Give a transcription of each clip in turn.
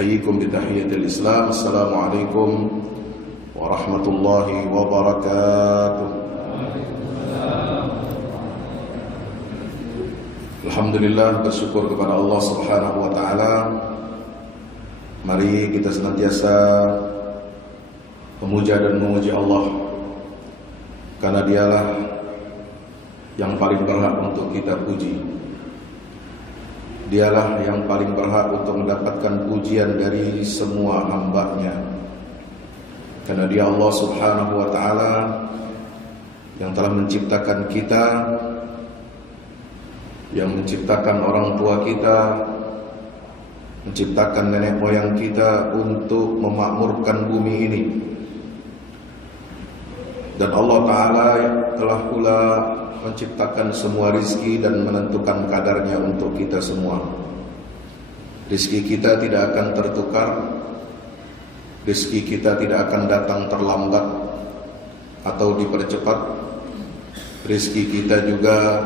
أحييكم بتحية الإسلام. السلام عليكم ورحمة الله وبركاته. Alhamdulillah, bersyukur kepada Allah Subhanahu wa taala. Mari kita senantiasa memuja dan memuji Allah, karena Dialah yang paling berhak untuk kita puji. Dialah yang paling berhak untuk mendapatkan pujian dari semua hamba-Nya, karena Dia Allah Subhanahu wa taala yang telah menciptakan kita, yang menciptakan orang tua kita, menciptakan nenek moyang kita untuk memakmurkan bumi ini. Dan Allah Ta'ala telah pula menciptakan semua rizki dan menentukan kadarnya untuk kita semua. Rizki kita tidak akan tertukar, rizki kita tidak akan datang terlambat atau dipercepat. Rizki kita juga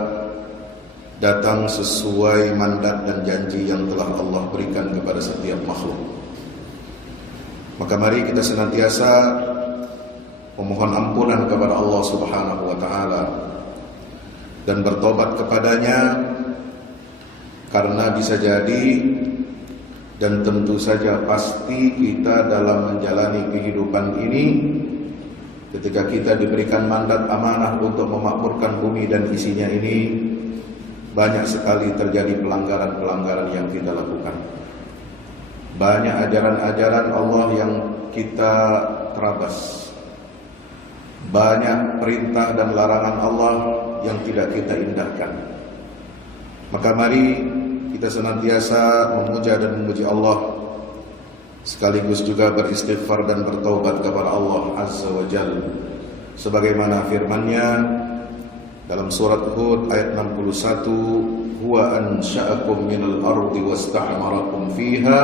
datang sesuai mandat dan janji yang telah Allah berikan kepada setiap makhluk. Maka mari kita senantiasa memohon ampunan kepada Allah Subhanahu wa taala dan bertobat kepadanya, karena bisa jadi dan tentu saja pasti kita dalam menjalani kehidupan ini, ketika kita diberikan mandat amanah untuk memakmurkan bumi dan isinya ini, banyak sekali terjadi pelanggaran-pelanggaran yang kita lakukan. Banyak ajaran-ajaran Allah yang kita terabas. Banyak perintah dan larangan Allah yang tidak kita indahkan. Maka mari kita senantiasa memuja dan memuji Allah, sekaligus juga beristighfar dan bertaubat kepada Allah Azza wa Jalla, sebagaimana firman-Nya dalam surat Hud ayat 61, huwa ansha'akum minal ardi wasta'marakum fiha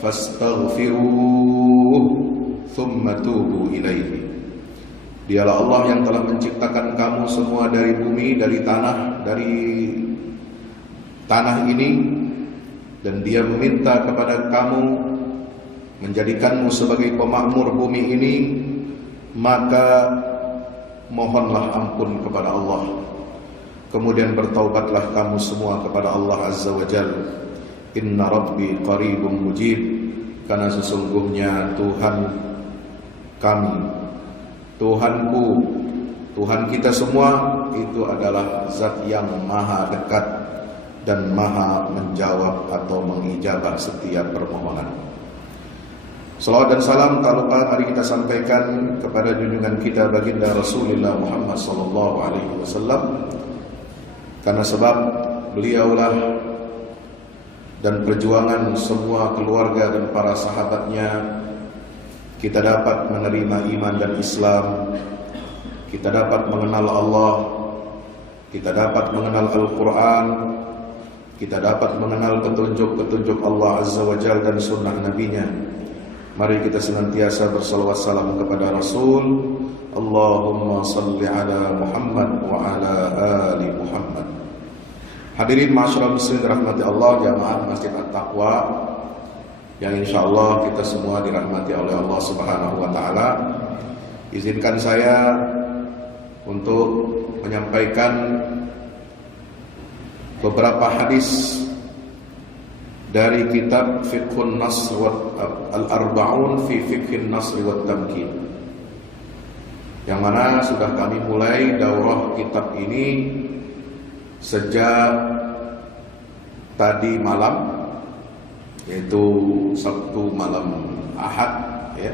fastaghfiruh thumma tubu ilaihi. Dialah Allah yang telah menciptakan kamu semua dari bumi, dari tanah ini, dan Dia meminta kepada kamu, menjadikanmu sebagai pemakmur bumi ini, maka mohonlah ampun kepada Allah. Kemudian bertaubatlah kamu semua kepada Allah Azza wa Jalla. Inna Rabbi qaribun mujib, karena sesungguhnya Tuhan kami, Tuhanku, Tuhan kita semua itu adalah zat yang maha dekat dan maha menjawab atau mengijabah setiap permohonan. Salawat dan salam tak lupa mari kita sampaikan kepada junjungan kita baginda Rasulullah Muhammad sallallahu alaihi wasallam, karena sebab beliaulah dan perjuangan semua keluarga dan para sahabatnya kita dapat menerima iman dan Islam, kita dapat mengenal Allah, kita dapat mengenal Al-Quran, kita dapat mengenal petunjuk-petunjuk Allah Azza wa Jalla dan sunnah Nabi-Nya. Mari kita senantiasa bersalawat salam kepada Rasul. Allahumma salli ala Muhammad wa ala ali Muhammad. Hadirin ma'asyiral muslimin rahmati Allah, jamaah Masjid At-Taqwa yang insyaallah kita semua dirahmati oleh Allah Subhanahu wa taala. Izinkan saya untuk menyampaikan beberapa hadis dari kitab Fiqhun Nasr Al-Arba'un fi Fiqhin Nasr wa Tamkin, yang mana sudah kami mulai daurah kitab ini sejak tadi malam, yaitu Sabtu malam Ahad ya.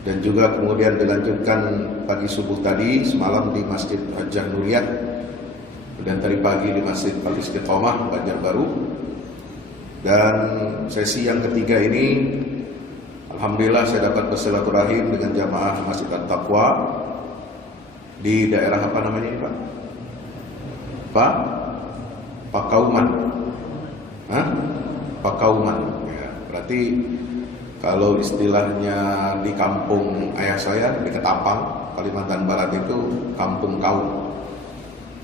Dan juga kemudian dilanjutkan pagi subuh tadi semalam di Masjid Hajjah Nuriyat, dan tadi pagi di Masjid Al-Istiqomah Banjarbaru. Dan sesi yang ketiga ini alhamdulillah saya dapat bersilaturahim dengan jamaah Masjid At-Taqwa di daerah apa namanya ini Pak? Pakauman. Pakauman ya, berarti kalau istilahnya di kampung ayah saya di Ketapang, Kalimantan Barat itu kampung kaum.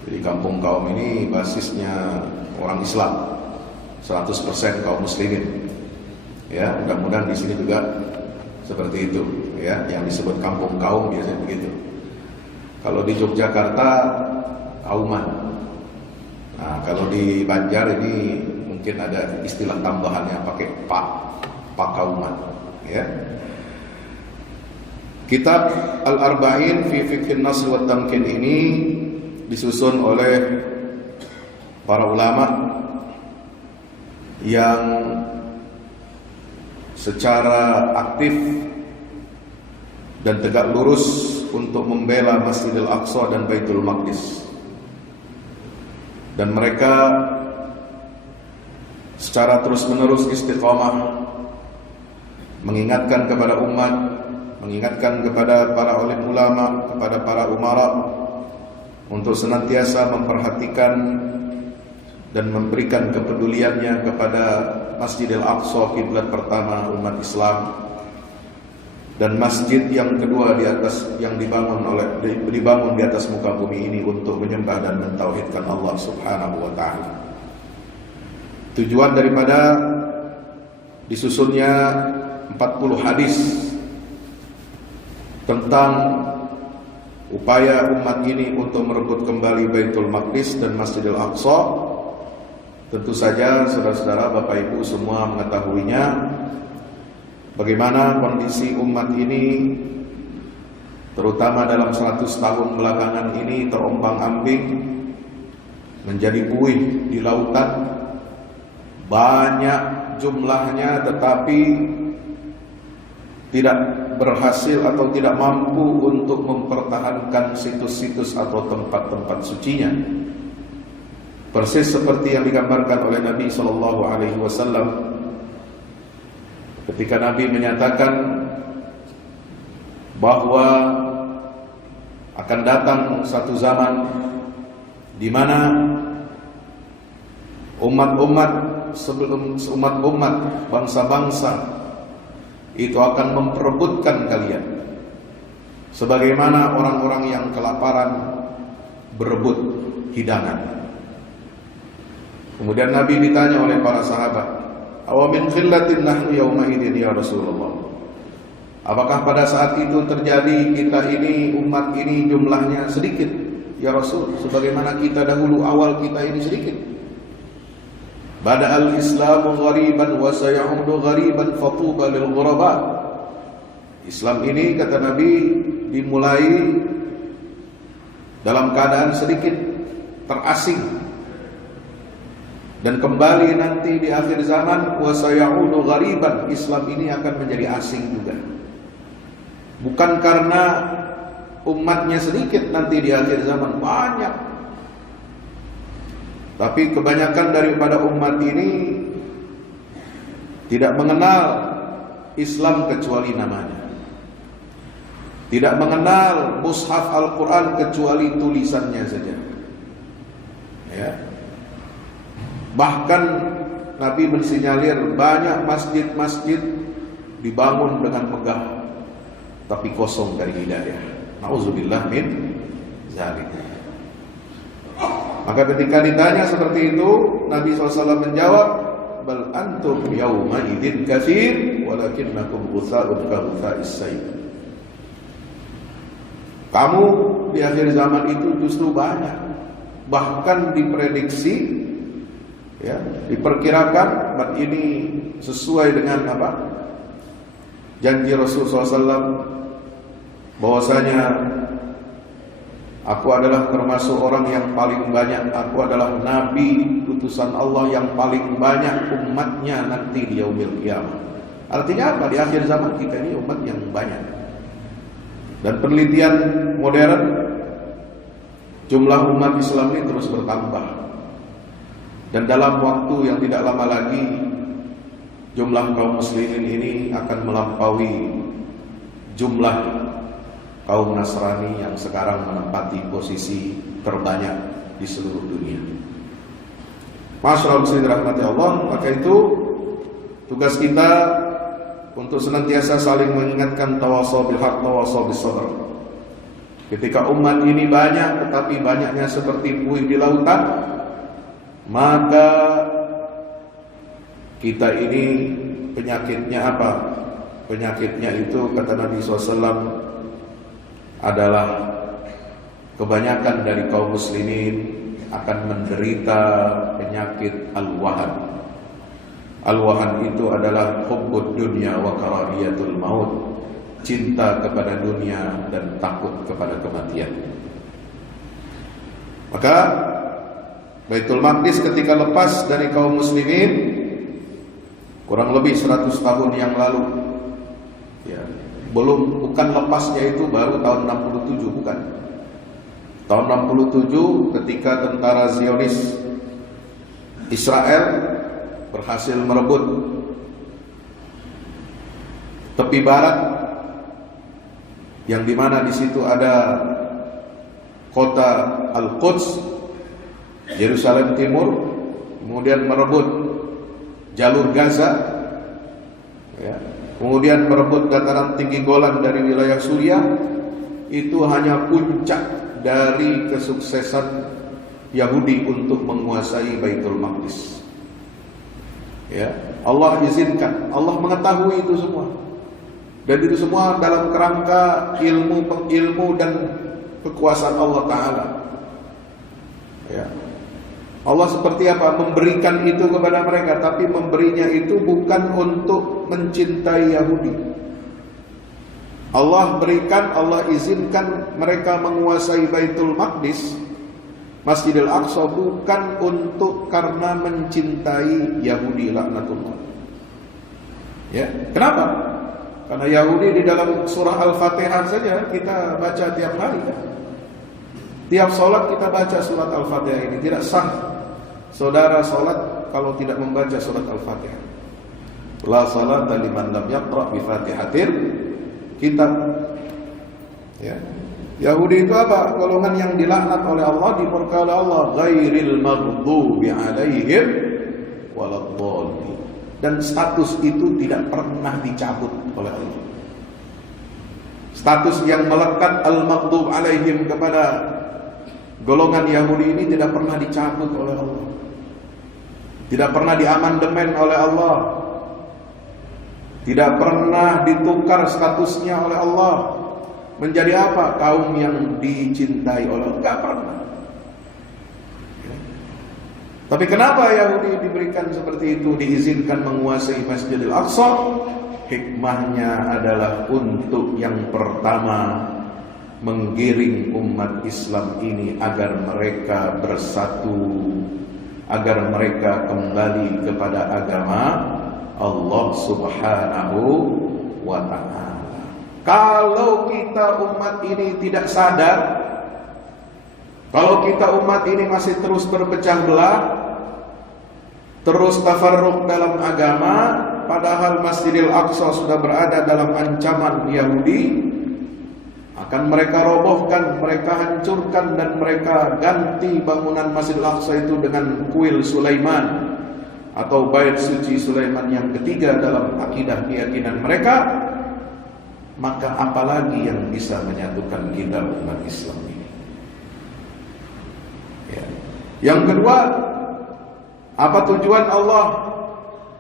Jadi kampung kaum ini basisnya orang Islam, 100% kaum muslimin. Ya, mudah-mudahan di sini juga seperti itu, ya, yang disebut kampung kaum biasanya begitu. Kalau di Yogyakarta kauman. Nah, kalau di Banjar ini mungkin ada istilah tambahannya pakai pak kauman, ya. Kitab Al-Arba'in fi Fiqhin Nasl wa Tamkin ini disusun oleh para ulama yang secara aktif dan tegak lurus untuk membela Masjidil Aqsa dan Baitul Maqdis. Dan mereka secara terus-menerus istiqamah mengingatkan kepada umat, mengingatkan kepada para alim ulama, kepada para umara untuk senantiasa memperhatikan dan memberikan kepeduliannya kepada Masjidil Aqsa, kiblat pertama umat Islam, dan masjid yang kedua yang dibangun di atas muka bumi ini untuk menyembah dan mentauhidkan Allah Subhanahu wa taala. Tujuan daripada disusunnya 40 hadis tentang upaya umat ini untuk merebut kembali Baitul Maqdis dan Masjidil Aqsa, tentu saja saudara-saudara, Bapak Ibu semua mengetahuinya, bagaimana kondisi umat ini terutama dalam 100 tahun belakangan ini terombang-ambing, menjadi buih di lautan, banyak jumlahnya tetapi tidak berhasil atau tidak mampu untuk mempertahankan situs-situs atau tempat-tempat sucinya. Persis seperti yang digambarkan oleh Nabi sallallahu alaihi wasallam ketika Nabi menyatakan bahwa akan datang satu zaman di mana umat-umat sebelum umat-umat bangsa-bangsa itu akan memperebutkan kalian, sebagaimana orang-orang yang kelaparan berebut hidangan. Kemudian Nabi ditanya oleh para sahabat, "Aw min khillatin nahnu yawma idzin ya Rasulullah?" Apakah pada saat itu terjadi kita ini, umat ini jumlahnya sedikit ya Rasul, sebagaimana kita dahulu awal kita ini sedikit? Bada'al Islamu ghariban wa sayaudu ghariban fatuba lil ghuraba. Islam ini, kata Nabi, dimulai dalam keadaan sedikit terasing, dan kembali nanti di akhir zaman wa sayaudu ghariban, Islam ini akan menjadi asing juga. Bukan karena umatnya sedikit nanti di akhir zaman, banyak, tapi kebanyakan daripada umat ini tidak mengenal Islam kecuali namanya, tidak mengenal mushaf Al-Quran kecuali tulisannya saja, ya. Bahkan Nabi mensinyalir banyak masjid-masjid dibangun dengan megah tapi kosong dari hidayah. Nauzubillah min zalik. Maka ketika ditanya seperti itu, Nabi SAW menjawab, "Bal antum yawma idzin katsir walakinnakum ghutsa'un ka ghutsa'is sayl." Kamu di akhir zaman itu justru banyak, bahkan diprediksi, ya, diperkirakan, dan ini sesuai dengan apa? Janji Rasulullah SAW bahwasanya aku adalah termasuk orang yang paling banyak, aku adalah Nabi utusan Allah yang paling banyak umatnya nanti di yaumil qiyamah. Artinya apa? Di akhir zaman kita ini umat yang banyak. Dan penelitian modern, jumlah umat Islam ini terus bertambah. Dan dalam waktu yang tidak lama lagi, jumlah kaum muslimin ini akan melampaui jumlah kaum Nasrani yang sekarang menempati posisi terbanyak di seluruh dunia. Masyaallah muslimin rahmati Allah, maka itu tugas kita untuk senantiasa saling mengingatkan tawasaw bil haq tawasaw bis sabr. Ketika umat ini banyak tetapi banyaknya seperti buih di lautan, maka kita ini penyakitnya apa? Penyakitnya itu kata Nabi SAW adalah kebanyakan dari kaum muslimin akan menderita penyakit al-wahan. Al-wahan itu adalah hubbud dunya wa karahiyatul maut, cinta kepada dunia dan takut kepada kematian. Maka Baitul Maqdis ketika lepas dari kaum muslimin kurang lebih 100 tahun yang lalu, ya, bukan lepasnya itu baru tahun 67, bukan. Tahun 67 ketika tentara Zionis Israel berhasil merebut tepi barat, yang dimana di situ ada kota Al-Quds, Yerusalem Timur, kemudian merebut jalur Gaza, ya, kemudian merebut dataran tinggi Golan dari wilayah Suriah. Itu hanya puncak dari kesuksesan Yahudi untuk menguasai Baitul Maqdis. Ya, Allah izinkan, Allah mengetahui itu semua. Dan itu semua dalam kerangka ilmu dan kekuasaan Allah Ta'ala. Ya. Allah seperti apa? Memberikan itu kepada mereka, tapi memberinya itu bukan untuk mencintai Yahudi. Allah berikan, Allah izinkan mereka menguasai Baitul Maqdis, Masjidil Aqsa, bukan untuk karena mencintai Yahudi laknatullah. Ya, kenapa? Karena Yahudi di dalam surah Al-Fatihah saja kita baca tiap hari, kan? Tiap sholat kita baca surat Al-Fatihah ini. Tidak sah saudara sholat kalau tidak membaca surat Al-Fatihah. La salata liman lam yaqra bi Fatihatil kitab. Ya. Yahudi itu apa? Golongan yang dilaknat oleh Allah, dimurka oleh Allah, ghairil maghdubi alaihim waladdallin. Dan status itu tidak pernah dicabut oleh Allah. Status yang melekat al-maghdub alaihim kepada golongan Yahudi ini tidak pernah dicabut oleh Allah. Tidak pernah diamandemen oleh Allah. Tidak pernah ditukar statusnya oleh Allah menjadi apa? Kaum yang dicintai oleh Allah. Tidak pernah. Tapi kenapa Yahudi diberikan seperti itu, diizinkan menguasai Masjidil Aqsa? Hikmahnya adalah untuk yang pertama menggiring umat Islam ini agar mereka bersatu, agar mereka kembali kepada agama Allah Subhanahu wa ta'ala. Kalau kita umat ini tidak sadar, kalau kita umat ini masih terus berpecah belah, terus tafarruq dalam agama, padahal Masjidil Aqsa sudah berada dalam ancaman Yahudi, akan mereka robohkan, mereka hancurkan, dan mereka ganti bangunan Masjidil Aqsa itu dengan kuil Sulaiman atau bait suci Sulaiman yang ketiga dalam akidah keyakinan mereka. Maka apalagi yang bisa menyatukan kita umat Islam ini? Ya. Yang kedua, apa tujuan Allah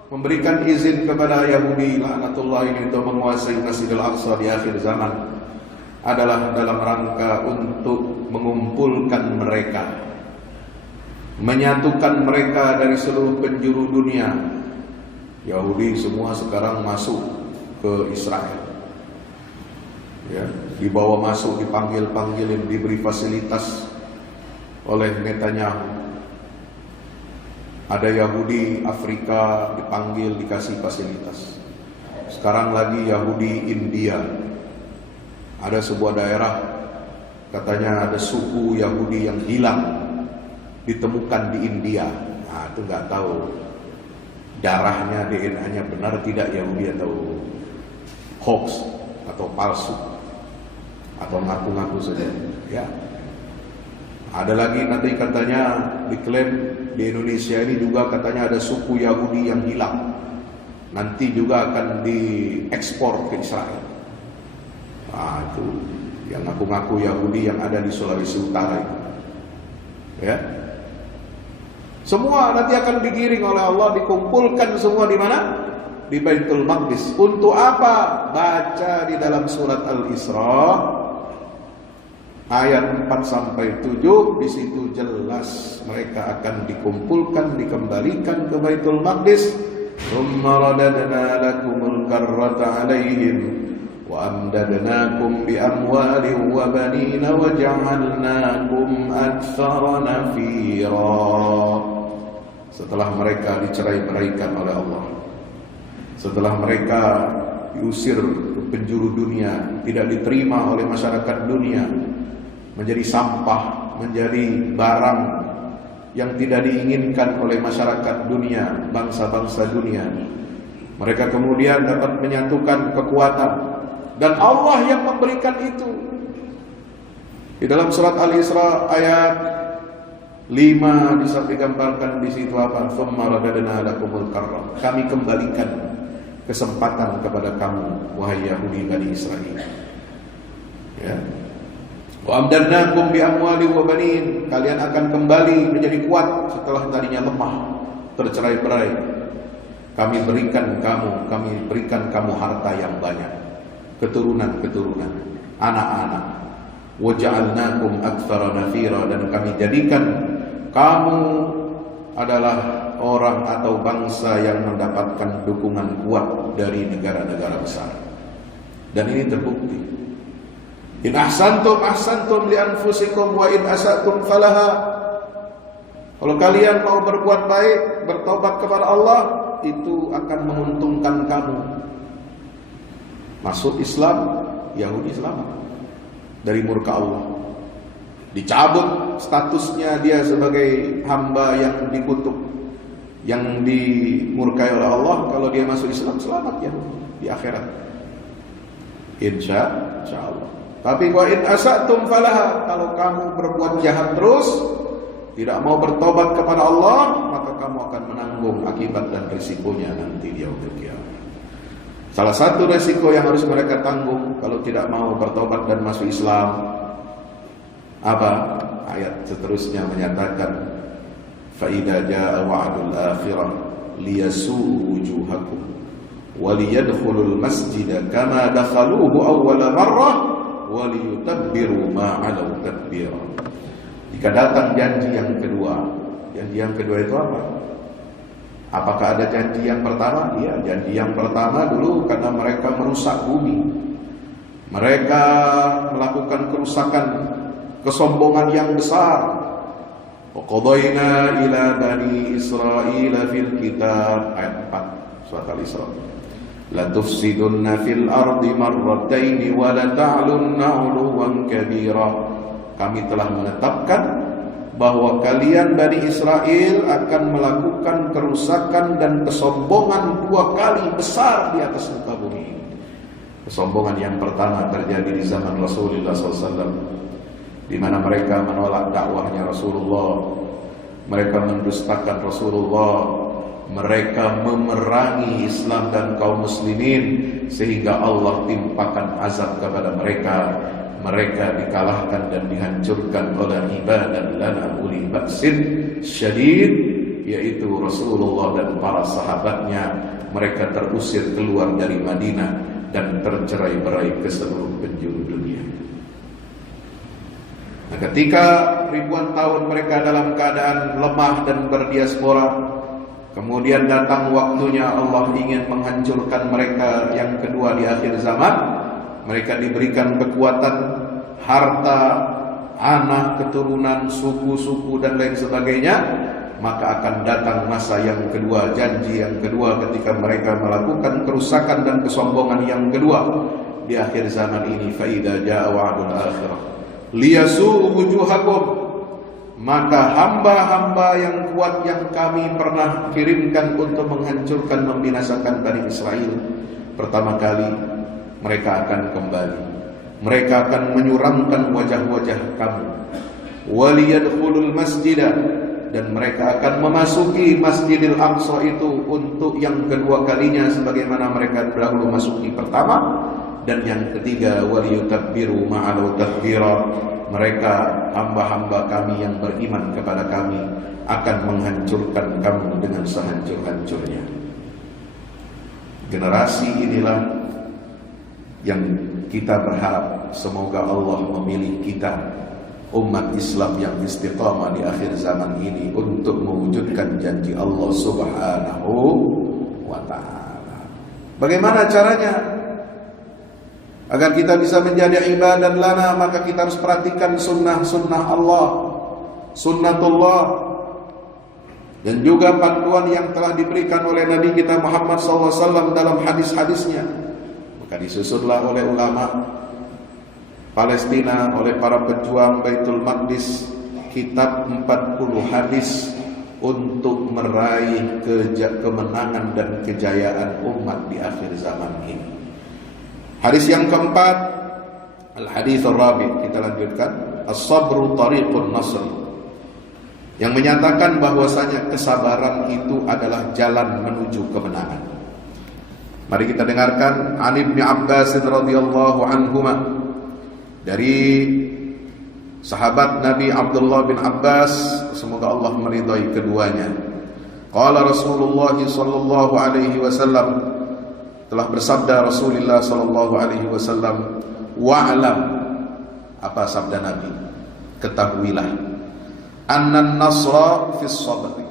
memberikan izin kepada Yahudi laknatullah ini untuk menguasai Masjidil Aqsa di akhir zaman? Adalah dalam rangka untuk mengumpulkan mereka, menyatukan mereka dari seluruh penjuru dunia. Yahudi semua sekarang masuk ke Israel, ya, dibawa masuk, dipanggil-panggilin, diberi fasilitas oleh Netanyahu. Ada Yahudi Afrika dipanggil, dikasih fasilitas. Sekarang lagi Yahudi India. Ada sebuah daerah katanya ada suku Yahudi yang hilang, ditemukan di India. Nah, itu nggak tahu darahnya, DNA-nya benar tidak Yahudi atau hoax atau palsu atau ngaku-ngaku saja. Ya. Ada lagi nanti katanya diklaim di Indonesia ini juga katanya ada suku Yahudi yang hilang. Nanti juga akan diekspor ke Israel. Nah, itu yang ngaku-ngaku Yahudi yang ada di Sulawesi Utara itu. Ya. Semua nanti akan digiring oleh Allah, dikumpulkan semua di mana? di Baitul Maqdis. Untuk apa? Baca di dalam surat Al-Isra ayat 4 sampai 7, di situ jelas mereka akan dikumpulkan, dikembalikan ke Baitul Maqdis. Tsumma radadna lakumul karrata 'alaihim wa amdadnakum bi amwalin wa banina wa ja'alnakum aktsara nafira. Setelah mereka dicerai-beraikan oleh Allah, setelah mereka diusir ke penjuru dunia, tidak diterima oleh masyarakat dunia, menjadi sampah, menjadi barang yang tidak diinginkan oleh masyarakat dunia, bangsa-bangsa dunia, mereka kemudian dapat menyatukan kekuatan, dan Allah yang memberikan itu. Di dalam surat Al-Isra ayat 5 bisa digambarkan di situ apa? Tsumma radadna lakumul karram. Kami kembalikan kesempatan kepada kamu, wahai Yahudi Bani Israel. Ya. Wa amdadnakum bi amwali wa banin. Kalian akan kembali menjadi kuat setelah tadinya lemah, tercerai-berai. Kami berikan kamu harta yang banyak, keturunan-keturunan, anak-anak. Wa ja'alnakum aktsara nafira, dan kami jadikan kamu adalah orang atau bangsa yang mendapatkan dukungan kuat dari negara-negara besar. Dan ini terbukti. In ahsantum ahsantum li anfusikum wa in asatum falaha. Kalau kalian mau berbuat baik, bertobat kepada Allah, itu akan menguntungkan kamu. Masuk Islam, Yahudi selamat dari murka Allah. Dicabut statusnya dia sebagai hamba yang dikutuk, yang dimurkai oleh Allah. Kalau dia masuk Islam, selamat ya di akhirat, insya Allah. Tapi wa in asatum falaha, kalau kamu berbuat jahat terus, tidak mau bertobat kepada Allah, maka kamu akan menanggung akibat dan risikonya nanti di yaumil qiyamah. Salah satu risiko yang harus mereka tanggung kalau tidak mau bertobat dan masuk Islam, apa? Ayat seterusnya menyatakan, fa idza jaa wa'dul akhirah liyasu'u wujuhakum wa liyadkhulul masjida kama dakhaluhu awwala marrah wa liyutabbiru ma 'alau tadbira. Jika datang janji yang kedua itu apa? Apakah ada janji yang pertama? Iya, janji yang pertama dulu karena mereka merusak bumi, mereka melakukan kerusakan, kesombongan yang besar. Wa qadayna ila bani Israila fil kitab, ayat 4 surat Al-Isra. La tufsidunna fil ardi marratayn wa la ta'lunna 'uluwan kabira. Kami telah menetapkan bahwa kalian Bani Israel akan melakukan kerusakan dan kesombongan 2 kali besar di atas muka bumi. Kesombongan yang pertama terjadi di zaman Rasulullah SAW, di mana mereka menolak dakwahnya Rasulullah, mereka mendustakan Rasulullah, mereka memerangi Islam dan kaum muslimin sehingga Allah timpakan azab kepada mereka. Mereka dikalahkan dan dihancurkan oleh ibadah lana uli ba'sin syadid, yaitu Rasulullah dan para sahabatnya. Mereka terusir keluar dari Madinah dan tercerai-berai ke seluruh penjuru dunia. Nah, ketika ribuan tahun mereka dalam keadaan lemah dan berdiaspora, kemudian datang waktunya Allah ingin menghancurkan mereka yang kedua di akhir zaman. Mereka diberikan kekuatan, harta, anak, keturunan, suku-suku dan lain sebagainya. Maka akan datang masa yang kedua, janji yang kedua, ketika mereka melakukan kerusakan dan kesombongan yang kedua di akhir zaman ini. Fa idza jaa wa'dul akhirah liyasu'u wujuhakum, maka hamba-hamba yang kuat yang kami pernah kirimkan untuk menghancurkan, membinasakan Bani Israel, pertama kali mereka akan kembali. Mereka akan menyuramkan wajah-wajah kamu. Waliyadkhulul masjidah, dan mereka akan memasuki Masjidil Aqsa itu untuk yang kedua kalinya, sebagaimana mereka dahulu masuki pertama. Dan yang ketiga, waliyutabbiru ma'alau tadbira, mereka hamba-hamba kami yang beriman kepada kami akan menghancurkan kamu dengan sehancur-hancurnya. Generasi inilah yang kita berharap semoga Allah memilih kita, umat Islam yang istiqamah di akhir zaman ini, untuk mewujudkan janji Allah Subhanahu wa ta'ala. Bagaimana caranya agar kita bisa menjadi ibadah lana? Maka kita harus perhatikan sunnah-sunnah Allah, sunnatullah, dan juga panduan yang telah diberikan oleh Nabi kita Muhammad SAW dalam hadis-hadisnya. Maka disusunlah oleh ulama Palestina, oleh para pejuang Baitul Maqdis, kitab 40 hadis untuk meraih kemenangan dan kejayaan umat di akhir zaman ini. Hadis yang keempat, al-hadits ar-rabi', kita lanjutkan, as-sabru tariqun nasr, yang menyatakan bahwasanya kesabaran itu adalah jalan menuju kemenangan. Mari kita dengarkan an Ibnu Abbas radhiyallahu anhuma, dari sahabat Nabi Abdullah bin Abbas, semoga Allah meridhai keduanya. Qala Rasulullah sallallahu alaihi wasallam, telah bersabda Rasulullah sallallahu alaihi wasallam, wa'lam, apa sabda Nabi? Ketahuilah, annan nasra fis sabri,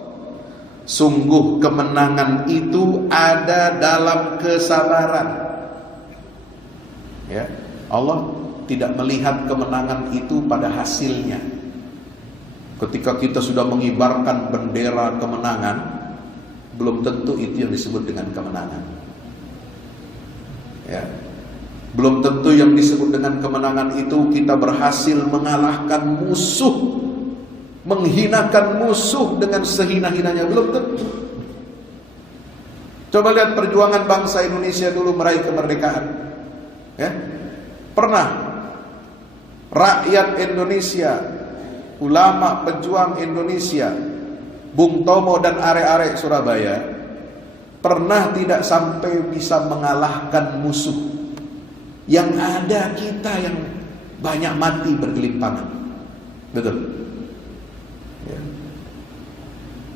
sungguh kemenangan itu ada dalam kesabaran. Ya, Allah tidak melihat kemenangan itu pada hasilnya. Ketika kita sudah mengibarkan bendera kemenangan, belum tentu itu yang disebut dengan kemenangan. Ya, belum tentu yang disebut dengan kemenangan itu kita berhasil mengalahkan musuh, menghinakan musuh dengan sehina-hinanya, belum tentu. Coba lihat perjuangan bangsa Indonesia dulu meraih kemerdekaan. Ya, pernah rakyat Indonesia, ulama pejuang Indonesia, Bung Tomo dan arek-arek Surabaya, pernah tidak sampai bisa mengalahkan musuh. Yang ada kita yang banyak mati bergelimpangan. Betul? Ya.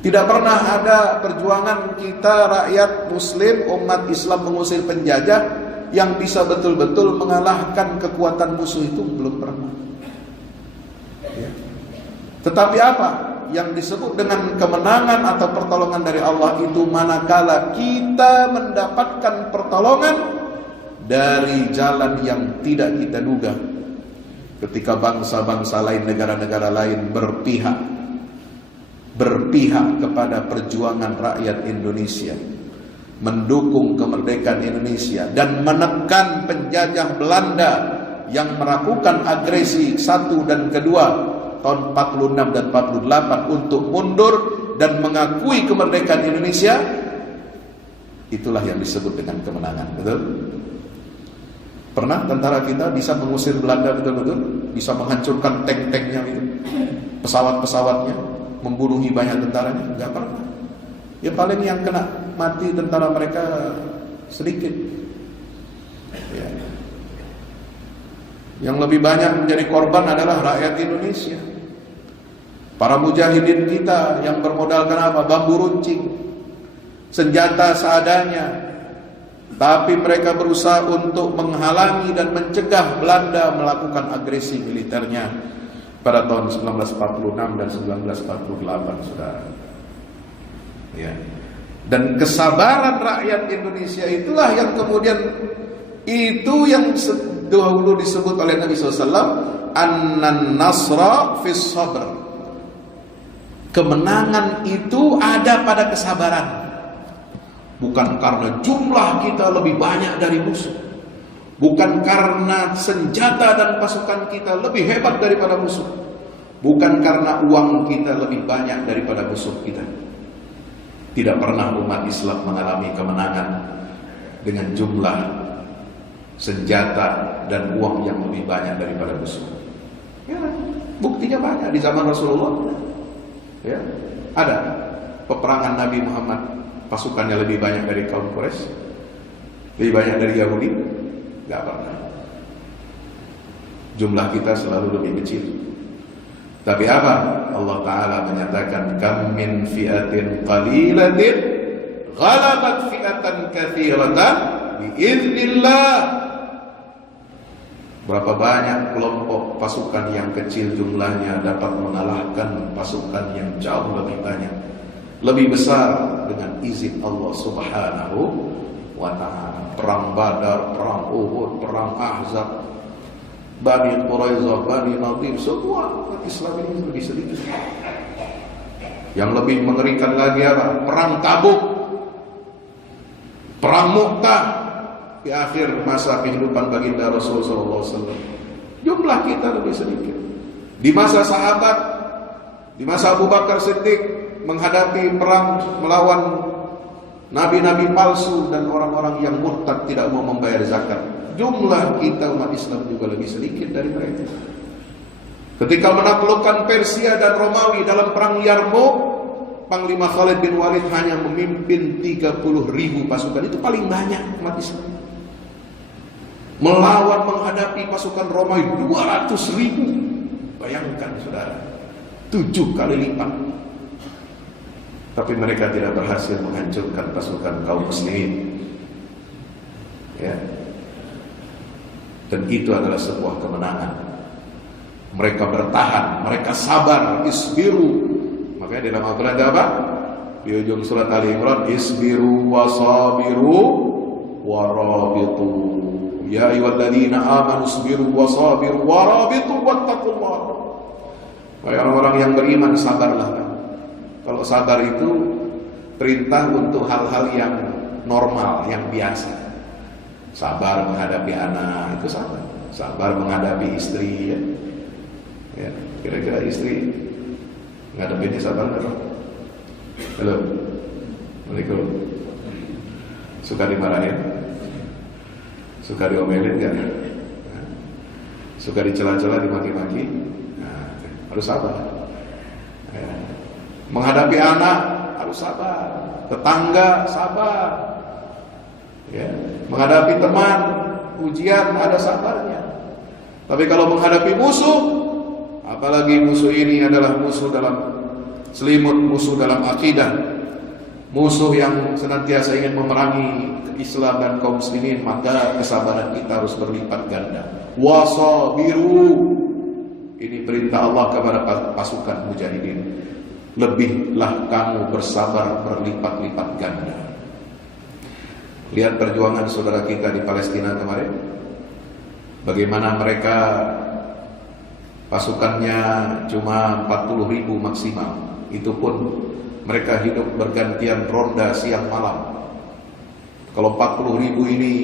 Tidak pernah ada perjuangan kita rakyat muslim, umat Islam mengusir penjajah yang bisa betul-betul mengalahkan kekuatan musuh itu, belum pernah. Ya. Tetapi apa yang disebut dengan kemenangan atau pertolongan dari Allah itu manakala kita mendapatkan pertolongan dari jalan yang tidak kita duga. Ketika bangsa-bangsa lain, negara-negara lain berpihak kepada perjuangan rakyat Indonesia, mendukung kemerdekaan Indonesia dan menekan penjajah Belanda yang melakukan agresi 1 dan kedua tahun 46 dan 48 untuk mundur dan mengakui kemerdekaan Indonesia, itulah yang disebut dengan kemenangan. Betul? Pernah tentara kita bisa mengusir Belanda betul-betul, bisa menghancurkan tank-tanknya itu, pesawat-pesawatnya, membunuhi banyak tentaranya? Enggak pernah. Ya paling yang kena mati tentara mereka sedikit. Ya. Yang lebih banyak menjadi korban adalah rakyat Indonesia. Para mujahidin kita yang bermodalkan apa? Bambu runcing, senjata seadanya. Tapi mereka berusaha untuk menghalangi dan mencegah Belanda melakukan agresi militernya pada tahun 1946 dan 1948, saudara. Ya. Dan kesabaran rakyat Indonesia itulah yang kemudian itu yang dahulu disebut oleh Nabi SAW, annan nasra fis sabr. Kemenangan itu ada pada kesabaran. Bukan karena jumlah kita lebih banyak dari musuh, bukan karena senjata dan pasukan kita lebih hebat daripada musuh, bukan karena uang kita lebih banyak daripada musuh kita. Tidak pernah umat Islam mengalami kemenangan dengan jumlah senjata dan uang yang lebih banyak daripada musuh. Ya, buktinya banyak di zaman Rasulullah. Ya, ada peperangan Nabi Muhammad, pasukannya lebih banyak dari kaum Quraisy, lebih banyak dari Yahudi? Gak pernah. Jumlah kita selalu lebih kecil. Tapi apa? Allah Ta'ala menyatakan, kam min fi'atin qalilatin ghalabat fi'atan katsiratan biiznillah. Berapa banyak kelompok pasukan yang kecil jumlahnya dapat mengalahkan pasukan yang jauh lebih banyak, lebih besar dengan izin Allah Subhanahu wa ta'ala. Perang Badar, perang Uhud, perang Ahzab, Bani Quraidah, Bani Nadir, semua umat Islam ini lebih sedikit. Yang lebih mengerikan lagi apa? Perang Tabuk, perang Mu'tah di akhir masa kehidupan baginda Rasulullah SAW. Jumlah kita lebih sedikit. Di masa sahabat, di masa Abu Bakar Siddiq menghadapi perang melawan nabi-nabi palsu dan orang-orang yang murtad tidak mau membayar zakat, jumlah kita umat Islam juga lebih sedikit dari mereka. Ketika menaklukkan Persia dan Romawi dalam perang Yarmouk, Panglima Khalid bin Walid hanya memimpin 30.000 pasukan. Itu paling banyak umat Islam. Melawan menghadapi pasukan Romawi 200.000. Bayangkan saudara, 7 kali lipat. Tapi mereka tidak berhasil menghancurkan pasukan kaum muslimin. Ya. Dan itu adalah sebuah kemenangan. Mereka bertahan, mereka sabar, isbiru. Makanya dalam Al-Quran ada apa? Di ujung surat Ali Imran, isbiru wasabiru warabitu. Ya ayyuhalladzina amanu isbiru wasabiru warabitu wattaqullah. Wahai orang-orang yang beriman, sabarlah. Kalau sabar itu perintah untuk hal-hal yang normal, yang biasa. Sabar menghadapi anak, itu sabar. Sabar menghadapi istri, ya. Ya, kira-kira istri ngadepinnya sabar nggak? Halo, Assalamualaikum. Suka dimarahin? Suka diomelin nggak? Suka dicela-cela, dimaki-maki? Nah, harus sabar. Ya. Menghadapi anak harus sabar. Tetangga sabar. Ya. Menghadapi teman, ujian ada sabarnya. Tapi kalau menghadapi musuh, apalagi musuh ini adalah musuh dalam selimut, musuh dalam akidah, musuh yang senantiasa ingin memerangi Islam dan kaum muslimin, maka kesabaran kita harus berlipat ganda. Wasabiru, ini perintah Allah kepada pasukan mujahidin. Lebihlah kamu bersabar berlipat-lipat ganda. Lihat perjuangan saudara kita di Palestina kemarin, bagaimana mereka pasukannya cuma 40.000 maksimal. Itu pun mereka hidup bergantian ronda siang malam. Kalau 40.000 ini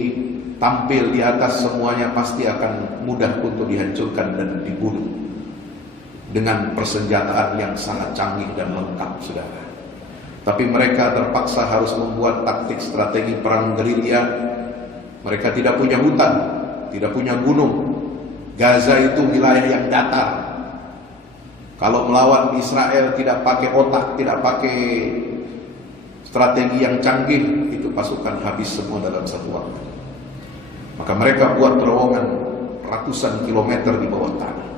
tampil di atas, semuanya pasti akan mudah untuk dihancurkan dan dibunuh dengan persenjataan yang sangat canggih dan lengkap, saudara. Tapi mereka terpaksa harus membuat taktik strategi perang gerilya. Mereka tidak punya hutan, tidak punya gunung. Gaza itu wilayah yang datar. Kalau melawan Israel tidak pakai otak, tidak pakai strategi yang canggih, itu pasukan habis semua dalam satu waktu. Maka mereka buat terowongan ratusan kilometer di bawah tanah.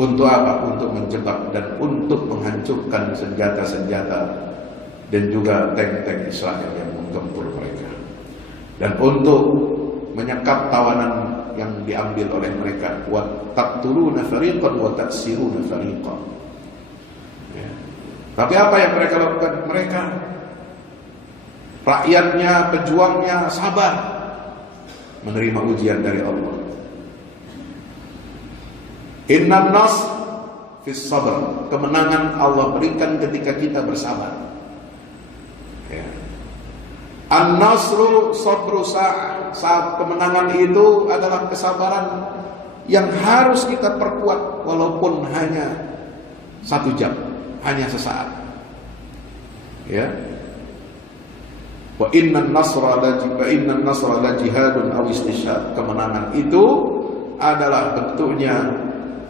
Untuk apa? Untuk menjebak dan untuk menghancurkan senjata-senjata dan juga tank-tank Israel yang menggempur mereka. Dan untuk menyekap tawanan yang diambil oleh mereka, wa taqtuluna fariqan wa ta'siruna fariqan. Ya. Tapi apa yang mereka lakukan? Mereka, rakyatnya, pejuangnya sabar menerima ujian dari Allah. Innan nasr fis sabr. Kemenangan Allah berikan ketika kita bersabar. Ya. An-nasru sabru sa'ah. Saat kemenangan itu adalah kesabaran yang harus kita perkuat, walaupun hanya 1 jam, hanya sesaat. Ya. Wa innan nasra la jihadun aw istishhad. Kemenangan itu adalah bentuknya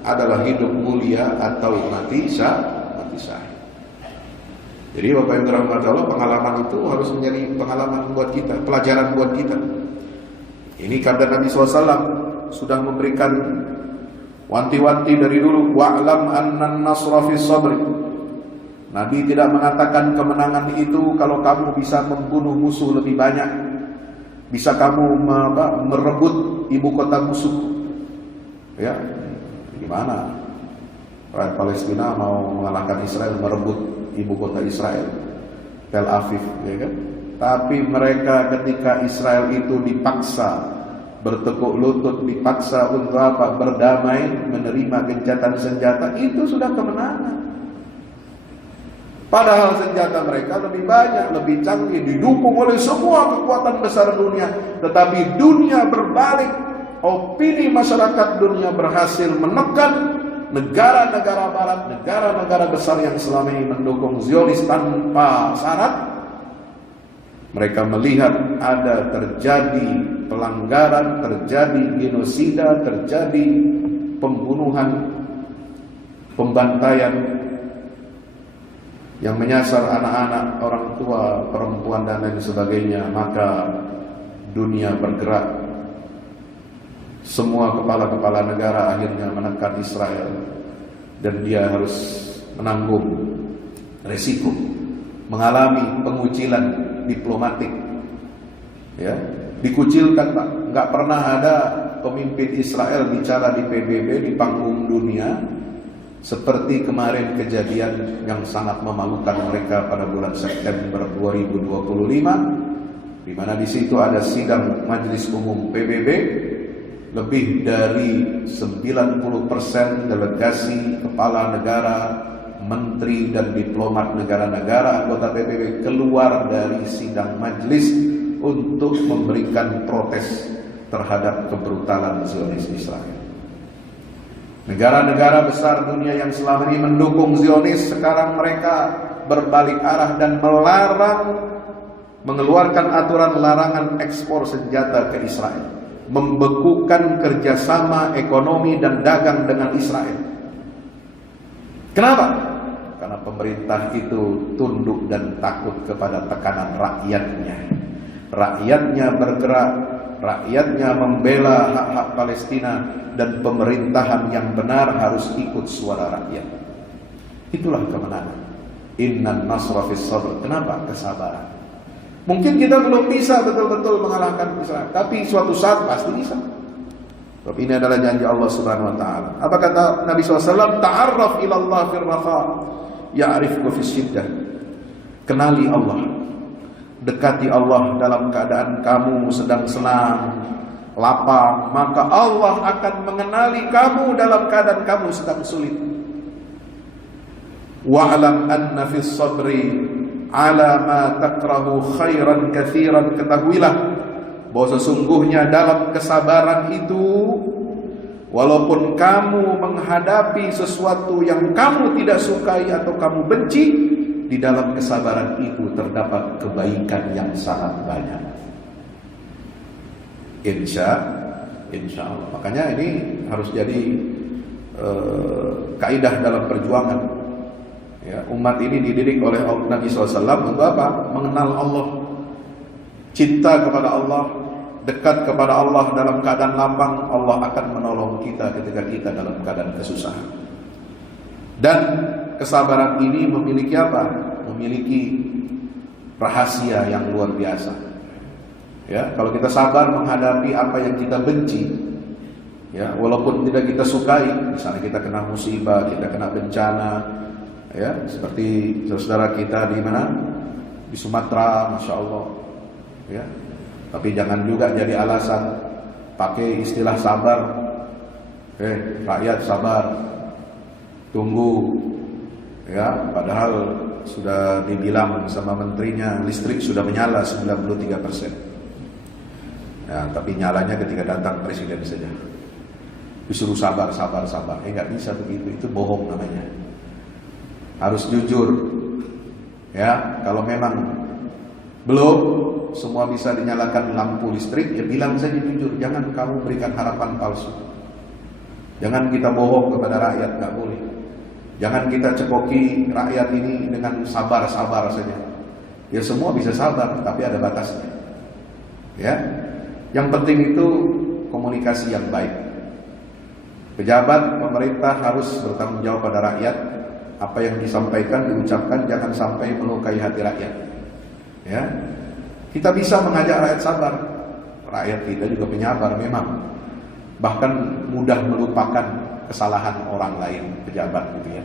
adalah hidup mulia atau mati syahid. Jadi Bapak yang dirahmati Allah, pengalaman itu harus menjadi pengalaman buat kita, pelajaran buat kita. Ini karena Nabi SAW sudah memberikan wanti-wanti dari dulu. Wa'lam annan nasra fis sabri. Nabi tidak mengatakan kemenangan itu kalau kamu bisa membunuh musuh lebih banyak, bisa kamu merebut ibu kota musuh. Ya, gimana? Rakyat Palestina mau mengalahkan Israel, merebut ibu kota Israel, Tel Aviv, ya kan? Tapi mereka ketika Israel itu dipaksa bertekuk lutut, dipaksa untuk apa? Berdamai, menerima gencatan senjata, itu sudah kemenangan. Padahal senjata mereka lebih banyak, lebih canggih, didukung oleh semua kekuatan besar dunia. Tetapi dunia berbalik, opini masyarakat dunia berhasil menekan negara-negara barat, negara-negara besar yang selama ini mendukung Zionis tanpa syarat. Mereka melihat ada terjadi pelanggaran, terjadi genosida, terjadi pembunuhan, pembantaian yang menyasar anak-anak, orang tua, perempuan dan lain sebagainya. Maka dunia bergerak. Semua kepala-kepala negara akhirnya menekan Israel, dan dia harus menanggung resiko, mengalami pengucilan diplomatik. Ya, dikucilkan, Pak. Nggak pernah ada pemimpin Israel bicara di PBB, di panggung dunia, seperti kemarin kejadian yang sangat memalukan mereka pada bulan September 2025, di mana di situ ada sidang Majelis Umum PBB. Lebih dari 90% delegasi kepala negara, menteri dan diplomat negara-negara anggota PBB keluar dari sidang majelis untuk memberikan protes terhadap kebrutalan Zionis Israel. Negara-negara besar dunia yang selama ini mendukung Zionis, sekarang mereka berbalik arah dan melarang, mengeluarkan aturan larangan ekspor senjata ke Israel, membekukan kerjasama ekonomi dan dagang dengan Israel. Kenapa? Karena pemerintah itu tunduk dan takut kepada tekanan rakyatnya. Rakyatnya bergerak, rakyatnya membela hak-hak Palestina, dan pemerintahan yang benar harus ikut suara rakyat. Itulah kemenangan. Innan nasra fis sabr. Kenapa? Kesabaran. Mungkin kita belum bisa betul-betul mengalahkan Israel, tapi suatu saat pasti bisa. Sebab ini adalah janji Allah Subhanahu wa taala. Apa kata Nabi SAW? Ta'arraf ila Allah fil rafa, ya'rifku fis syiddah. Kenali Allah, dekati Allah dalam keadaan kamu sedang senang, lapang, maka Allah akan mengenali kamu dalam keadaan kamu sedang sulit. Wa'lam anna fis sabri ala ma takrahu khairan katsiran. Ketahuilah bahwa sesungguhnya dalam kesabaran itu, walaupun kamu menghadapi sesuatu yang kamu tidak sukai atau kamu benci, di dalam kesabaran itu terdapat kebaikan yang sangat banyak. Insya Allah. Makanya ini harus jadi kaidah dalam perjuangan. Ya, umat ini dididik oleh Nabi SAW untuk apa? Mengenal Allah, cinta kepada Allah, dekat kepada Allah dalam keadaan lapang. Allah akan menolong kita ketika kita dalam keadaan kesusahan. Dan kesabaran ini memiliki apa? Memiliki rahasia yang luar biasa. Ya, kalau kita sabar menghadapi apa yang kita benci, ya, walaupun tidak kita sukai, misalnya kita kena musibah, kita kena bencana, ya, seperti saudara kita di mana? Di Sumatera, Masya Allah, ya. Tapi jangan juga jadi alasan pakai istilah sabar. Rakyat sabar, tunggu, ya. Padahal sudah dibilang sama menterinya listrik sudah menyala 93%. Ya, tapi nyalanya ketika datang presiden saja. Disuruh sabar. Nggak bisa begitu, itu bohong namanya. Harus jujur. Ya, kalau memang belum semua bisa dinyalakan lampu listrik, ya bilang saja jujur. Jangan kamu berikan harapan palsu. Jangan kita bohong kepada rakyat, nggak boleh. Jangan kita cekoki rakyat ini dengan sabar saja. Ya semua bisa sabar, tapi ada batasnya. Ya, yang penting itu komunikasi yang baik. Pejabat pemerintah harus bertanggung jawab pada rakyat. Apa yang disampaikan, diucapkan jangan sampai melukai hati rakyat. Ya, kita bisa mengajak rakyat sabar. Rakyat kita juga penyabar memang. Bahkan mudah melupakan kesalahan orang lain, pejabat gitu ya.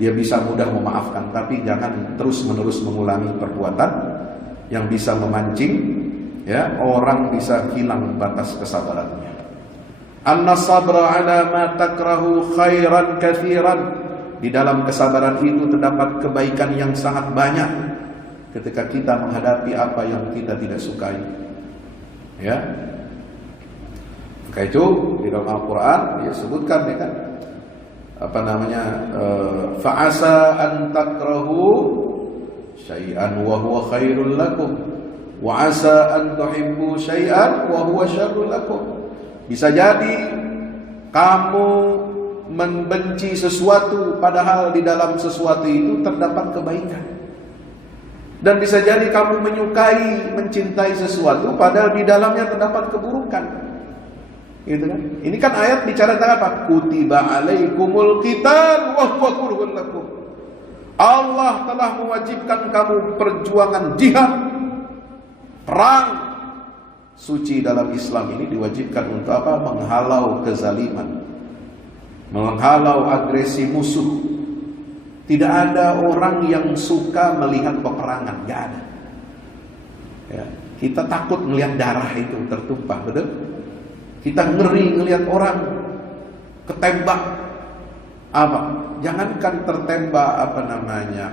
Dia bisa mudah memaafkan, tapi jangan terus-menerus mengulangi perbuatan yang bisa memancing ya orang bisa hilang batas kesabarannya. Anna sabra ala ma takrahu khairan katsiran. Di dalam kesabaran itu terdapat kebaikan yang sangat banyak ketika kita menghadapi apa yang kita tidak sukai. Ya. Maka itu di dalam Al-Qur'an dia sebutkan ya kan. Apa namanya? Fa'asa an takrahu syai'an wa huwa khairul lakum wa 'asa an tuhibbu syai'an wa huwa syarrul lakum. Bisa jadi kamu membenci sesuatu padahal di dalam sesuatu itu terdapat kebaikan. Dan bisa jadi kamu menyukai, mencintai sesuatu padahal di dalamnya terdapat keburukan. Gitu kan? Ini kan ayat bicara tentang apa? Kutiba alaikumul qital wa huwa kurhun lakum. Allah telah mewajibkan kamu perjuangan jihad, perang. Suci dalam Islam ini diwajibkan untuk apa? Menghalau kezaliman, menghalau agresi musuh. Tidak ada orang yang suka melihat peperangan, tidak ada. Ya, kita takut melihat darah itu tertumpah, betul? Kita ngeri melihat orang ketembak. Apa? Jangankan tertembak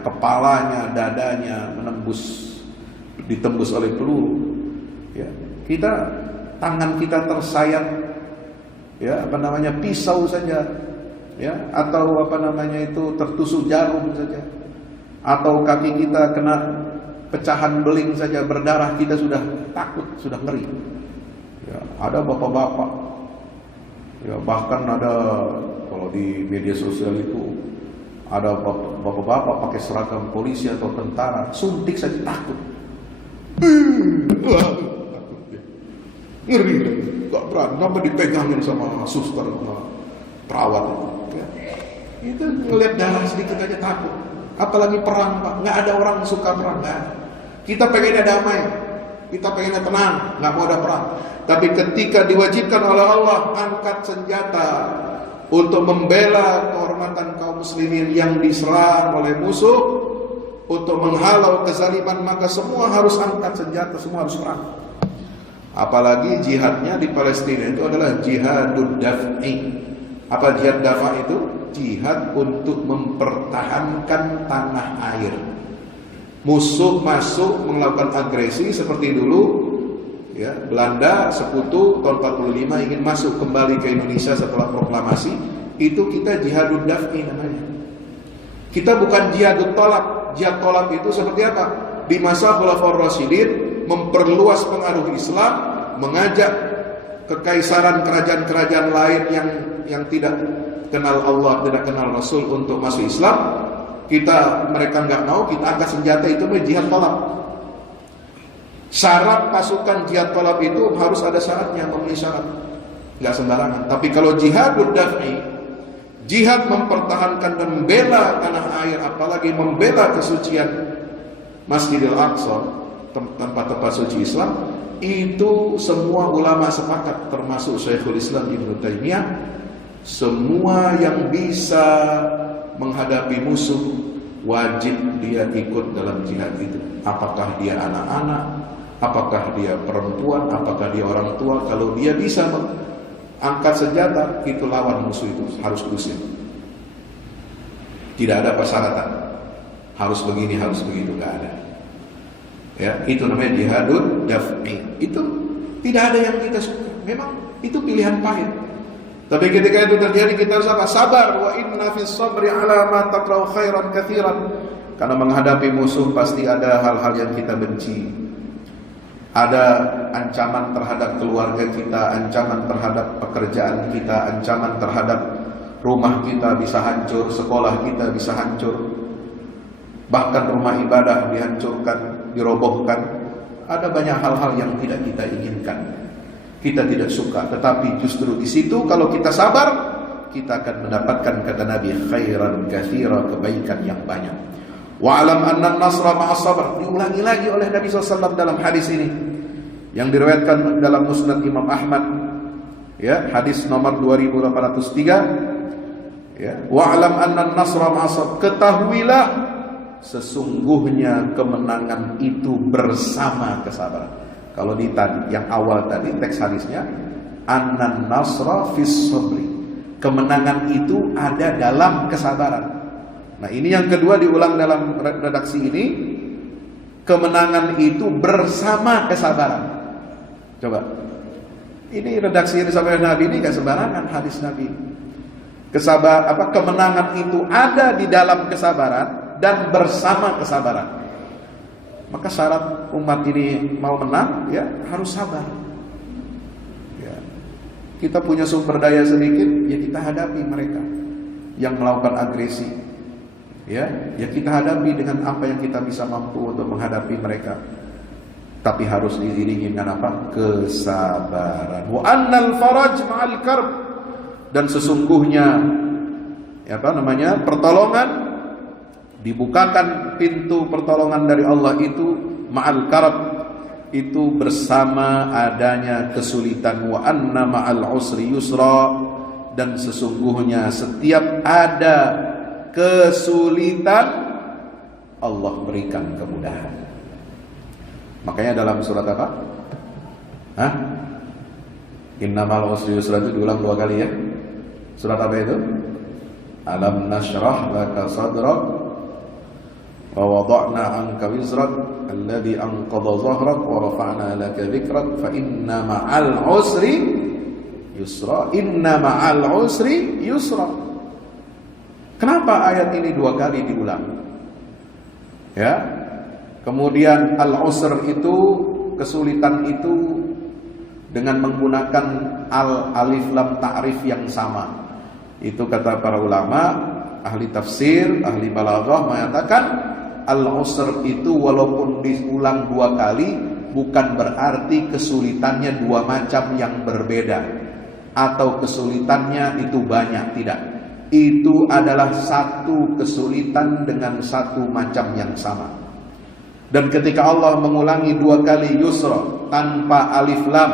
kepalanya, dadanya ditembus oleh peluru. Ya, tangan kita tersayat pisau saja. Ya, atau tertusuk jarum saja. Atau kaki kita kena pecahan beling saja berdarah, kita sudah takut, sudah ngeri. Ya, ada bapak-bapak. Ya, bahkan ada kalau di media sosial itu ada bapak-bapak pakai seragam polisi atau tentara, suntik saja takut. Ngeri, gak berani, nambah dipegangin sama suster, sama perawat itu. Ya. Itu ngeliat darah sedikit aja takut. Apalagi perang, Pak. Nggak ada orang yang suka perang, nggak ada. Kita pengennya damai, kita pengennya tenang, nggak mau ada perang. Tapi ketika diwajibkan oleh Allah angkat senjata untuk membela kehormatan kaum muslimin yang diserang oleh musuh, untuk menghalau kezaliman, maka semua harus angkat senjata, semua harus perang. Apalagi jihadnya di Palestina itu adalah jihadud daf'i. Apa jihad dafa itu? Jihad untuk mempertahankan tanah air. Musuh masuk melakukan agresi seperti dulu ya, Belanda sekutu tahun 45 ingin masuk kembali ke Indonesia setelah proklamasi. Itu kita jihadud daf'i namanya. Kita bukan jihadut tolak. Jihad tolak itu seperti apa? Di masa Khulafaur Rasyidin memperluas pengaruh Islam, mengajak kekaisaran kerajaan-kerajaan lain yang tidak kenal Allah, tidak kenal Rasul untuk masuk Islam. Mereka nggak mau, kita angkat senjata, itu jihad tolak. Syarat pasukan jihad tolak itu harus ada syaratnya, memenuhi syarat, nggak sembarangan. Tapi kalau jihadud daf'i, jihad mempertahankan dan membela tanah air, apalagi membela kesucian Masjidil Aqsa, tempat-tempat suci Islam, itu semua ulama sepakat, termasuk Syekhul Islam Ibnu Taimiyah, semua yang bisa menghadapi musuh wajib dia ikut dalam jihad itu. Apakah dia anak-anak, apakah dia perempuan, apakah dia orang tua, kalau dia bisa angkat senjata, itu lawan musuh itu, harus usir. Tidak ada persyaratan, harus begini, harus begitu, nggak ada. Ya, itu namanya jihadud daf'i. Itu tidak ada yang kita suka. Memang itu pilihan pahit. Tapi ketika itu terjadi, kita harus apa? Sabar. Wa inna fis sabri ala ma takrahu khairan katsiran. Karena menghadapi musuh pasti ada hal-hal yang kita benci. Ada ancaman terhadap keluarga kita, ancaman terhadap pekerjaan kita, ancaman terhadap rumah kita bisa hancur, sekolah kita bisa hancur. Bahkan rumah ibadah dihancurkan, dirobohkan. Ada banyak hal-hal yang tidak kita inginkan, kita tidak suka. Tetapi justru di situ kalau kita sabar, kita akan mendapatkan, kata Nabi, khairan katsira, kebaikan yang banyak. Wa'lam anna an-nasra ma'as sabr. Diulangi lagi oleh Nabi SAW dalam hadis ini yang diriwayatkan dalam Musnad Imam Ahmad, ya, hadis nomor 2803, ya. Wa'lam anna an-nasra ma'as sabr. Ketahuilah sesungguhnya kemenangan itu bersama kesabaran. Kalau di tadi yang awal tadi teks hadisnya, annan nasra fis sabri. Kemenangan itu ada dalam kesabaran. Nah, ini yang kedua diulang dalam redaksi ini. Kemenangan itu bersama kesabaran. Coba. Ini redaksi yang disampaikan Nabi ini gak sembarangan hadis Nabi. Kemenangan itu ada di dalam kesabaran dan bersama kesabaran. Maka syarat umat ini mau menang, ya harus sabar. Ya. Kita punya sumber daya sedikit, ya kita hadapi mereka yang melakukan agresi. Ya kita hadapi dengan apa yang kita bisa mampu untuk menghadapi mereka. Tapi harus diiringi dengan apa? Kesabaran. Wa annal faraj ma'al karb. Dan sesungguhnya pertolongan, dibukakan pintu pertolongan dari Allah itu ma'al karb, itu bersama adanya kesulitan. Wa anna ma'al usri yusra. Dan sesungguhnya setiap ada kesulitan, Allah berikan kemudahan. Makanya dalam surat apa? Innamal usri yusra itu diulang 2 kali, ya. Surat apa itu? Alam nashrah laka sadrak wa wada'na 'anka wizrak alladhi anqadha dhahrak wa rafa'na laka dhikrak fa inna ma'al usri yusra. Inna ma'al usri yusra. Kenapa ayat ini 2 kali diulang? Ya. Kemudian al-usr itu, kesulitan itu, dengan menggunakan alif lam ta'rif yang sama. Itu kata para ulama, ahli tafsir, ahli balaghah mengatakan al-usr itu walaupun diulang 2 kali bukan berarti kesulitannya 2 macam yang berbeda atau kesulitannya itu banyak, tidak. Itu adalah satu kesulitan dengan satu macam yang sama. Dan ketika Allah mengulangi 2 kali yusra tanpa alif lam,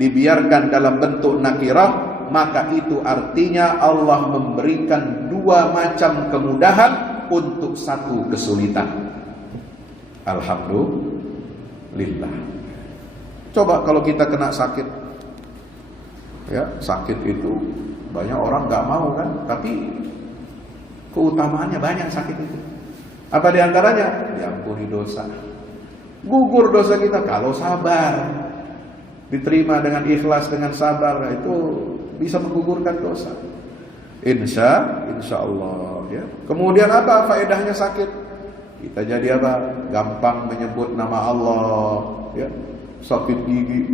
dibiarkan dalam bentuk nakirah, maka itu artinya Allah memberikan 2 macam kemudahan untuk satu kesulitan. Alhamdulillah. Coba kalau kita kena sakit, ya, sakit itu banyak orang gak mau kan, tapi keutamaannya banyak sakit itu. Apa diantaranya? Diampuni dosa, gugur dosa kita kalau sabar, diterima dengan ikhlas, dengan sabar, itu bisa menggugurkan dosa. Insya Allah, ya. Kemudian apa faedahnya sakit? Kita jadi apa? Gampang menyebut nama Allah, ya. Sakit gigi,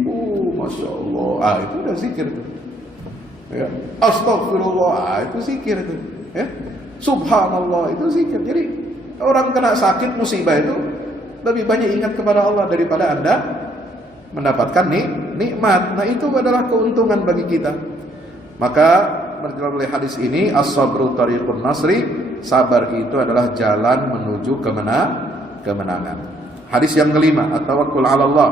masya Allah, itu udah zikir tuh. Ya. Astagfirullah, itu zikir itu. Ya. Subhanallah, itu zikir. Jadi orang kena sakit musibah itu lebih banyak ingat kepada Allah daripada Anda mendapatkan nikmat. Nah, itu adalah keuntungan bagi kita. Maka melalui hadis ini, as-sabru tariqun nasri, sabar itu adalah jalan menuju kemenangan. Hadis yang kelima, at-tawakkul 'ala Allah.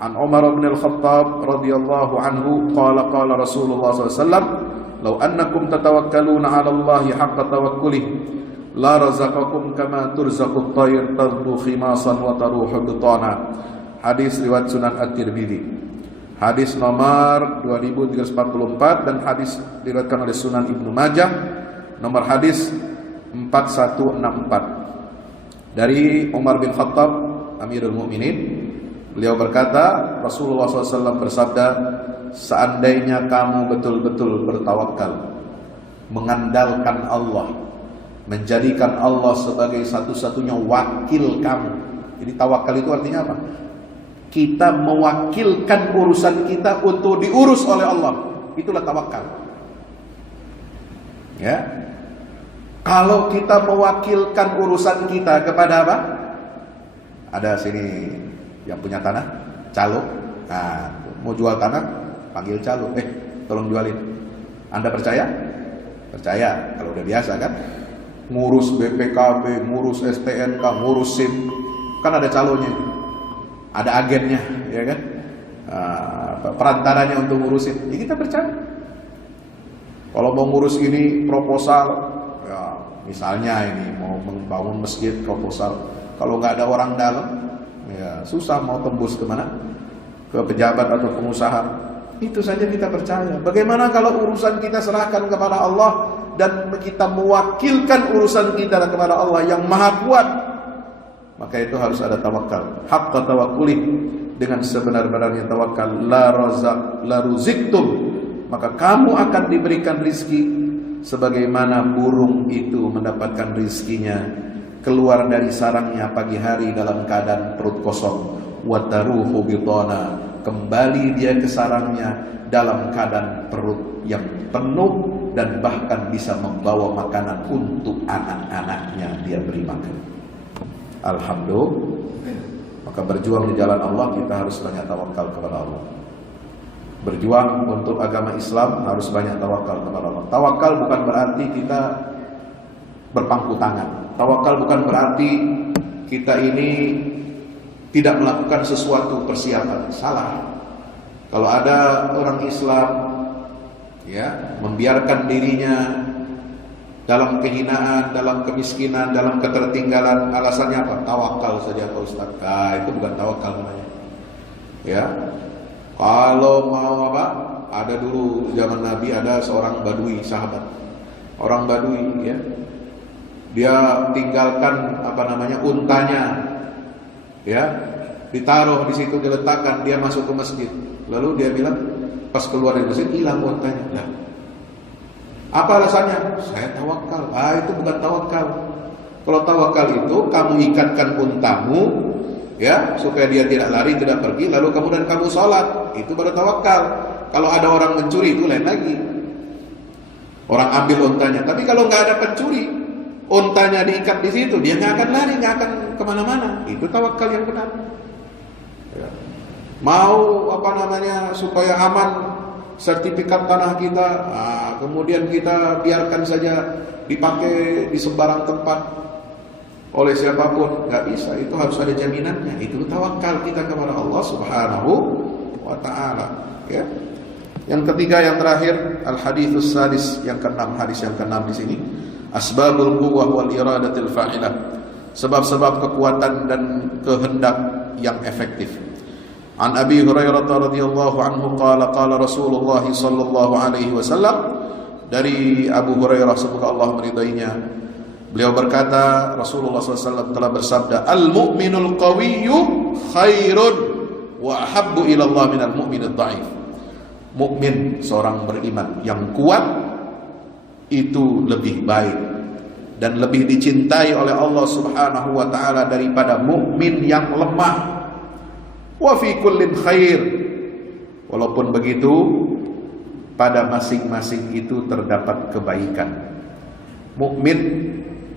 An Umar bin Al-Khattab radhiyallahu anhu qala Rasulullah sallallahu alaihi wasallam, "Law annakum tatawakkaluna 'ala Allahi haqqa tawakkuli la razaqakum kama turzaqut tayr tadhu khimasan wa taruhu bitana." Hadis riwayat Sunan At-Tirmidzi. Hadis nomor 2344 dan hadis diriwayatkan oleh Sunan Ibnu Majah nomor hadis 4164. Dari Umar bin Khattab Amirul Mukminin, beliau berkata, Rasulullah SAW bersabda, seandainya kamu betul-betul bertawakal, mengandalkan Allah, menjadikan Allah sebagai satu-satunya wakil kamu. Jadi tawakal itu artinya apa? Kita mewakilkan urusan kita untuk diurus oleh Allah. Itulah tawakal. Ya. Kalau kita mewakilkan urusan kita kepada apa? Ada sini yang punya tanah, calo. Nah, mau jual tanah, panggil calo. Tolong jualin. Anda percaya? Percaya, kalau udah biasa kan. Ngurus BPKB, ngurus STNK, ngurus SIM, kan ada calonnya, ada agennya, ya kan? Perantaranya untuk ngurusin, ya kita percaya. Kalau mau ngurus ini proposal, ya misalnya ini mau membangun masjid proposal, kalau nggak ada orang dalam, ya susah mau tembus kemana? Ke pejabat atau pengusaha. Itu saja kita percaya. Bagaimana kalau urusan kita serahkan kepada Allah dan kita mewakilkan urusan kita kepada Allah yang Maha Kuat? Maka itu harus ada tawakal. Haqqa tawakkuli, dengan sebenar-benarnya tawakal. La ruziktum, maka kamu akan diberikan rizki sebagaimana burung itu mendapatkan rizkinya keluar dari sarangnya pagi hari dalam keadaan perut kosong. Wa taruhu bitana, kembali dia ke sarangnya dalam keadaan perut yang penuh dan bahkan bisa membawa makanan untuk anak-anaknya dia beri makan. Alhamdulillah. Maka berjuang di jalan Allah kita harus banyak tawakal kepada Allah. Berjuang untuk agama Islam harus banyak tawakal kepada Allah. Tawakal bukan berarti kita berpangku tangan. Tawakal bukan berarti kita ini tidak melakukan sesuatu persiapan. Salah. Kalau ada orang Islam ya membiarkan dirinya dalam kehinaan, dalam kemiskinan, dalam ketertinggalan, alasannya apa? Tawakal saja Pak Ustaz. Nah, itu bukan tawakal namanya. Ya. Kalau mau apa? Ada dulu zaman Nabi ada seorang badui, sahabat. Orang badui ya. Dia tinggalkan untanya. Ya. Ditaruh di situ, diletakkan, dia masuk ke masjid. Lalu dia bilang pas keluar dari masjid hilang untanya. Nah, apa alasannya? Saya tawakal. Itu bukan tawakal. Kalau tawakal itu kamu ikatkan untamu ya supaya dia tidak lari, tidak pergi, lalu kemudian kamu sholat, itu baru tawakal. Kalau ada orang mencuri itu lain lagi. Orang ambil untanya. Tapi kalau nggak ada pencuri, untanya diikat di situ, dia nggak akan lari, nggak akan kemana-mana. Itu tawakal yang benar. Ya. Mau supaya aman sertifikat tanah kita, kemudian kita biarkan saja dipakai di sembarang tempat oleh siapapun, nggak bisa. Itu harus ada jaminannya. Itu tawakal kita kepada Allah Subhanahu wa Ta'ala. Ya. Yang ketiga, yang terakhir, al-haditsus sadis, yang keenam, hadis yang keenam di sini, asbabul quwwah wal iradatil fa'ilah, sebab-sebab kekuatan dan kehendak yang efektif. An Abi Hurairah radhiyallahu anhu qala qala Rasulullah sallallahu alaihi wasallam, dari Abu Hurairah semoga Allah meridainya, beliau berkata Rasulullah SAW telah bersabda, al-mu'minul qawiyyu khairun wa ahabbu ila Allah minal mu'minid dha'if. Mukmin, seorang beriman yang kuat itu lebih baik dan lebih dicintai oleh Allah Subhanahu wa taala daripada mukmin yang lemah. Wa fi kullin khair. Walaupun begitu, pada masing-masing itu terdapat kebaikan. Mukmin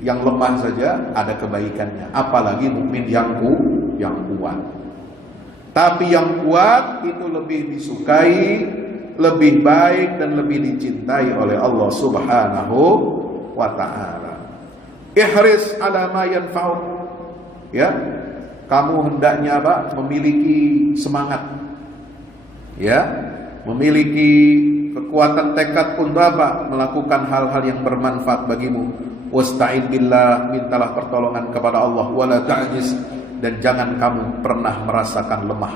yang lemah saja ada kebaikannya, apalagi mukmin yang kuat. Tapi yang kuat itu lebih disukai, lebih baik dan lebih dicintai oleh Allah Subhanahu wa taala. Ihris ala ma yanfa'uk. Ya. Kamu hendaknya memiliki semangat. Ya, memiliki kekuatan tekad untuk melakukan hal-hal yang bermanfaat bagimu. Wasta'in billah, mintalah pertolongan kepada Allah, wala ta'jiz, dan jangan kamu pernah merasakan lemah.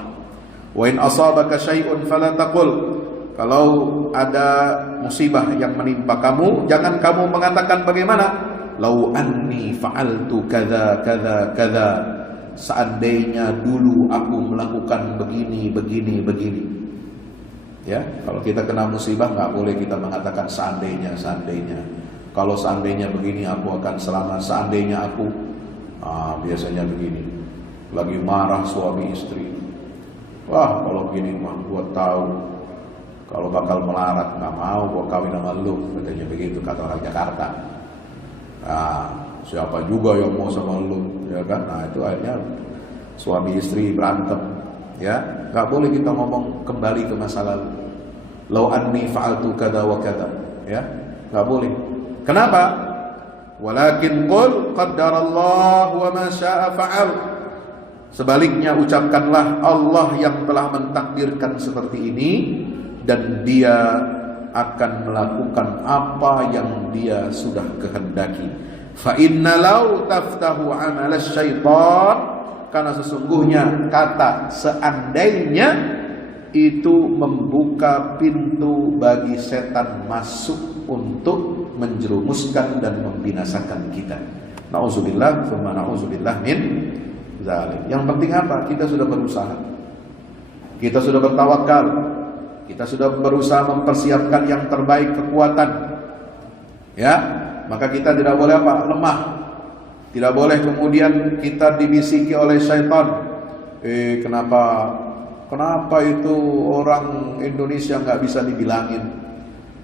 Wa in asabaka syai'un fala taqul, kalau ada musibah yang menimpa kamu, jangan kamu mengatakan bagaimana? Lau anni fa'altu kadza kadza kadza, seandainya dulu aku melakukan begini. Ya, kalau kita kena musibah nggak boleh kita mengatakan seandainya. Kalau seandainya begini aku akan selamat. Seandainya aku, biasanya begini. Lagi marah suami istri. Wah, kalau begini mah gua tahu kalau bakal melarat, nggak mau gua kawin sama lu, katanya begitu kata orang Jakarta. Siapa juga yang mau sama lu, ya kan? Nah, itu akhirnya suami istri berantem, ya. Nggak boleh kita ngomong kembali ke masa lalu. Lau anni fa'altu kada wa kada. Ya, enggak boleh. Kenapa? Walakin qul qaddarallahu wa ma syaa fa'al. Sebaliknya ucapkanlah Allah yang telah mentakdirkan seperti ini dan Dia akan melakukan apa yang Dia sudah kehendaki. Fa inna law taftahu 'amal syaitan, karena sesungguhnya kata seandainya itu membuka pintu bagi setan masuk untuk menjerumuskan dan membinasakan kita. Nauzubillah, tsumma nauzubillah min zalik. Yang penting apa? Kita sudah berusaha. Kita sudah bertawakal. Kita sudah berusaha mempersiapkan yang terbaik kekuatan. Ya, maka kita tidak boleh apa? Lemah. Tidak boleh kemudian kita dibisiki oleh syaitan. Kenapa itu orang Indonesia nggak bisa dibilangin?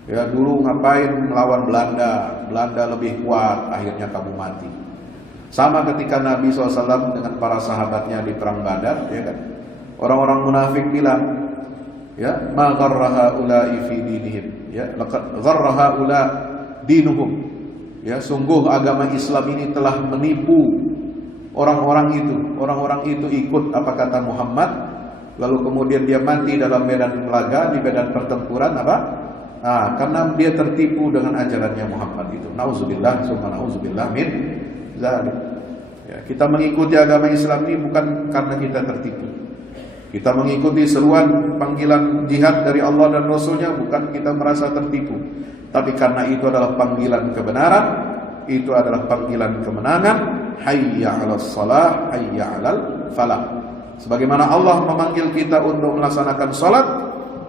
Ya dulu ngapain melawan Belanda? Belanda lebih kuat, akhirnya kamu mati. Sama ketika Nabi SAW dengan para sahabatnya di perang Badar, ya kan? Orang-orang munafik bilang, ya, ma gharra haula'i fi dinihim, ya, laqad gharra haula dinuhum. Ya, sungguh agama Islam ini telah menipu orang-orang itu. Orang-orang itu ikut apa kata Muhammad. Lalu kemudian dia mati dalam medan laga, di medan pertempuran apa? Karena dia tertipu dengan ajarannya Muhammad itu. Nauzubillah, summa nauzubillah min zalik. Ya, kita mengikuti agama Islam ini bukan karena kita tertipu. Kita mengikuti seruan panggilan jihad dari Allah dan Rasulnya bukan kita merasa tertipu, tapi karena itu adalah panggilan kebenaran, itu adalah panggilan kemenangan. Hayya 'alas shalah, hayya 'alal falah. Sebagaimana Allah memanggil kita untuk melaksanakan salat,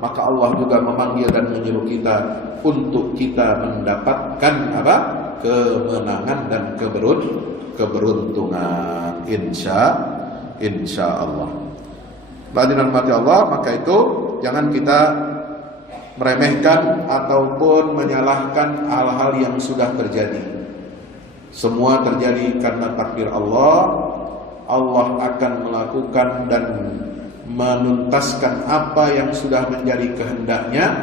maka Allah juga memanggil dan menyuruh kita untuk kita mendapatkan apa? Kemenangan dan keberuntungan, insya Allah. Hadirin rahmati Allah, maka itu jangan kita meremehkan ataupun menyalahkan hal-hal yang sudah terjadi. Semua terjadi karena takdir Allah. Allah akan melakukan dan menuntaskan apa yang sudah menjadi kehendaknya.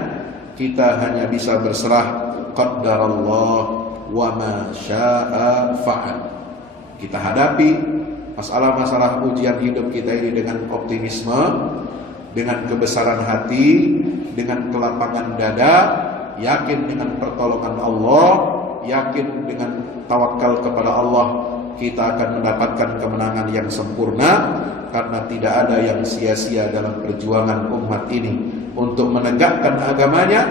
Kita hanya bisa berserah, qaddarallah wa ma syaa fa'al. Kita hadapi masalah-masalah ujian hidup kita ini dengan optimisme, dengan kebesaran hati, dengan kelapangan dada, yakin dengan pertolongan Allah, yakin dengan tawakal kepada Allah. Kita akan mendapatkan kemenangan yang sempurna, karena tidak ada yang sia-sia dalam perjuangan umat ini untuk menegakkan agamanya.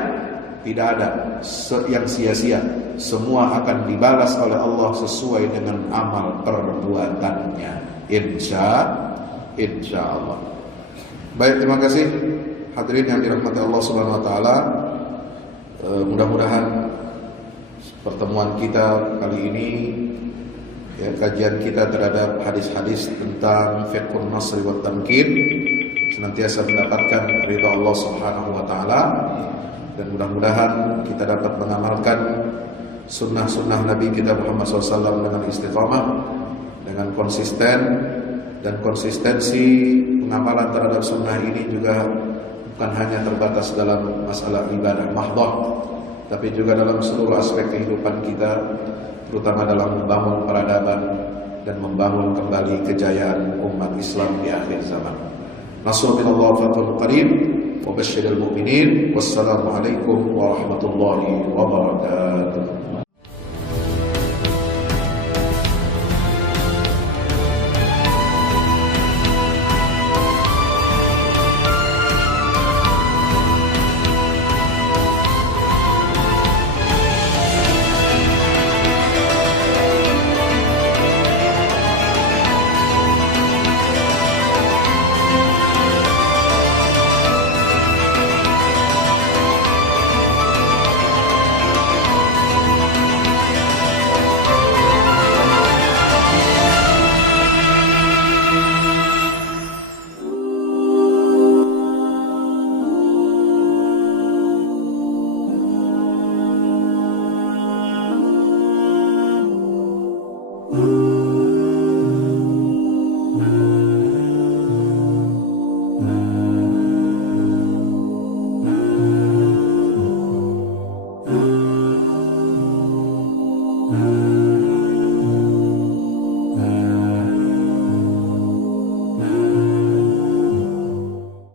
Tidak ada yang sia-sia. Semua akan dibalas oleh Allah sesuai dengan amal perbuatannya, insya Allah. Baik, terima kasih hadirin yang dirahmati Allah Subhanahu wa taala. Mudah-mudahan pertemuan kita kali ini, ya, kajian kita terhadap hadis-hadis tentang fiqhun nasri wa tamkin senantiasa mendapatkan ridha Allah Subhanahu wa taala, dan mudah-mudahan kita dapat mengamalkan sunnah-sunnah Nabi kita Muhammad SAW dengan istiqamah, dengan konsisten, dan konsistensi pengamalan terhadap sunnah ini juga bukan hanya terbatas dalam masalah ibadah mahdhah, tapi juga dalam seluruh aspek kehidupan kita, terutama dalam membangun peradaban dan membangun kembali kejayaan umat Islam di akhir zaman. Nasrullah fathul qarib wa basyiril mu'minin. Wassalamualaikum warahmatullahi wabarakatuh.